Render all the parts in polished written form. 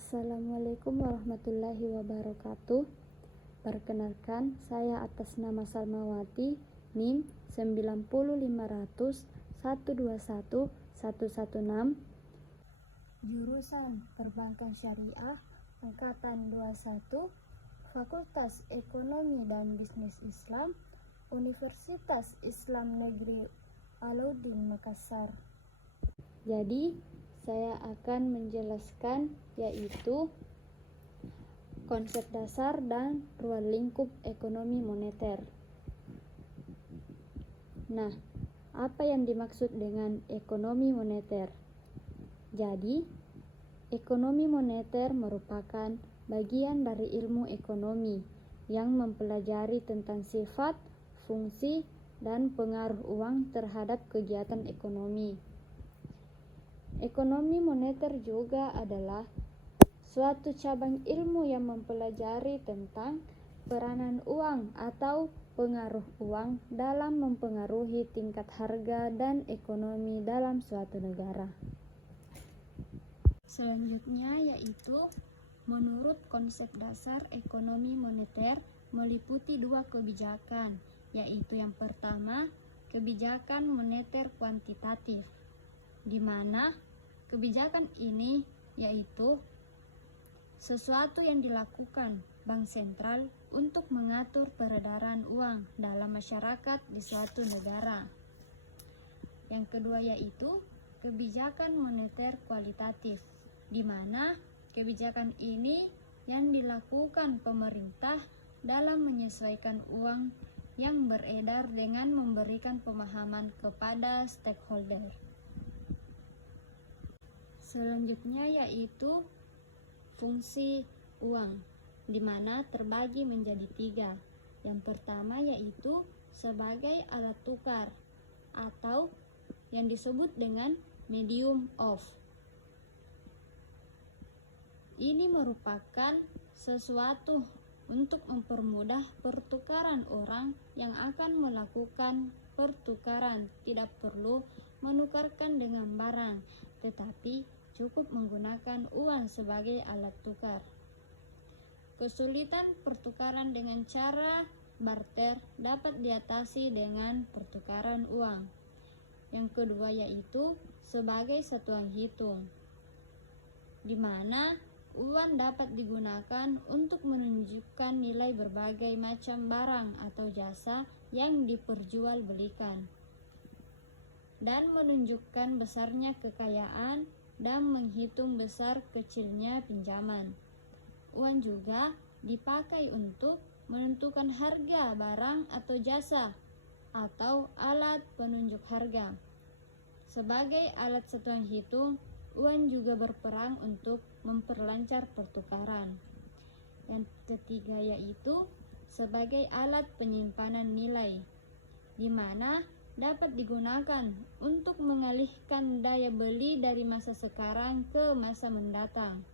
Assalamualaikum warahmatullahi wabarakatuh. Perkenalkan, saya atas nama Salmawati, NIM 90500121116, jurusan Perbankan Syariah, angkatan 21, Fakultas Ekonomi dan Bisnis Islam, Universitas Islam Negeri Alauddin Makassar. Jadi, saya akan menjelaskan yaitu konsep dasar dan ruang lingkup ekonomi moneter. Nah, apa yang dimaksud dengan ekonomi moneter? Jadi, ekonomi moneter merupakan bagian dari ilmu ekonomi yang mempelajari tentang sifat, fungsi, dan pengaruh uang terhadap kegiatan ekonomi. Ekonomi moneter juga adalah suatu cabang ilmu yang mempelajari tentang peranan uang atau pengaruh uang dalam mempengaruhi tingkat harga dan ekonomi dalam suatu negara. Selanjutnya yaitu menurut konsep dasar ekonomi moneter meliputi dua kebijakan, yaitu yang pertama kebijakan moneter kuantitatif, di mana kebijakan ini yaitu sesuatu yang dilakukan bank sentral untuk mengatur peredaran uang dalam masyarakat di suatu negara. Yang kedua yaitu kebijakan moneter kualitatif, di mana kebijakan ini yang dilakukan pemerintah dalam menyesuaikan uang yang beredar dengan memberikan pemahaman kepada stakeholder. Selanjutnya yaitu fungsi uang, di mana terbagi menjadi tiga. Yang pertama yaitu sebagai alat tukar atau yang disebut dengan medium of. Ini merupakan sesuatu untuk mempermudah pertukaran orang yang akan melakukan pertukaran, tidak perlu menukarkan dengan barang, tetapi cukup menggunakan uang sebagai alat tukar. Kesulitan pertukaran dengan cara barter dapat diatasi dengan pertukaran uang. Yang kedua yaitu sebagai satuan hitung, di mana uang dapat digunakan untuk menunjukkan nilai berbagai macam barang atau jasa yang diperjualbelikan dan menunjukkan besarnya kekayaan dan menghitung besar kecilnya pinjaman. Uang juga dipakai untuk menentukan harga barang atau jasa atau alat penunjuk harga. Sebagai alat satuan hitung, uang juga berperan untuk memperlancar pertukaran. Yang ketiga yaitu sebagai alat penyimpanan nilai, di mana dapat digunakan untuk mengalihkan daya beli dari masa sekarang ke masa mendatang.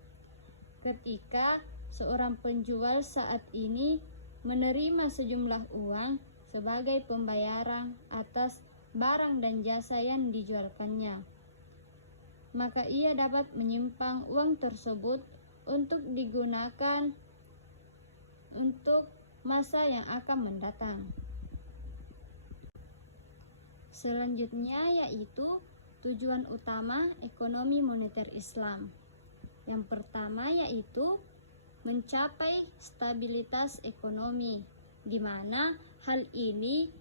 Ketika seorang penjual saat ini menerima sejumlah uang sebagai pembayaran atas barang dan jasa yang dijualkannya, maka ia dapat menyimpan uang tersebut untuk digunakan untuk masa yang akan mendatang. Selanjutnya yaitu tujuan utama ekonomi moneter Islam. Yang pertama yaitu mencapai stabilitas ekonomi, di mana hal ini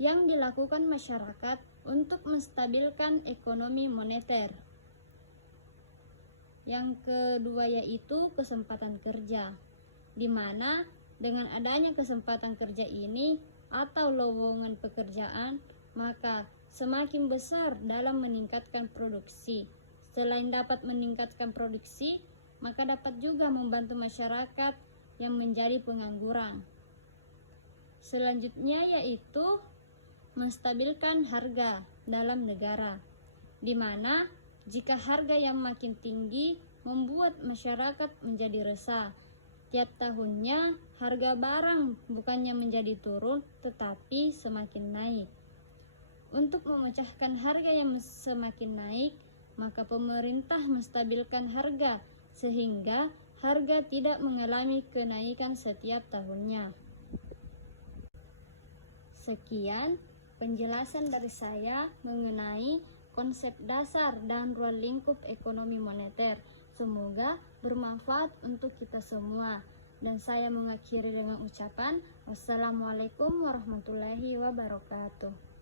yang dilakukan masyarakat untuk menstabilkan ekonomi moneter. Yang kedua yaitu kesempatan kerja, di mana dengan adanya kesempatan kerja ini atau lowongan pekerjaan, maka semakin besar dalam meningkatkan produksi. Selain dapat meningkatkan produksi, maka dapat juga membantu masyarakat yang menjadi pengangguran. Selanjutnya yaitu menstabilkan harga dalam negara, di mana jika harga yang makin tinggi membuat masyarakat menjadi resah. Tiap tahunnya harga barang bukannya menjadi turun, tetapi semakin naik. Untuk memecahkan harga yang semakin naik, maka pemerintah menstabilkan harga sehingga harga tidak mengalami kenaikan setiap tahunnya. Sekian penjelasan dari saya mengenai konsep dasar dan ruang lingkup ekonomi moneter. Semoga bermanfaat untuk kita semua. Dan saya mengakhiri dengan ucapan wassalamualaikum warahmatullahi wabarakatuh.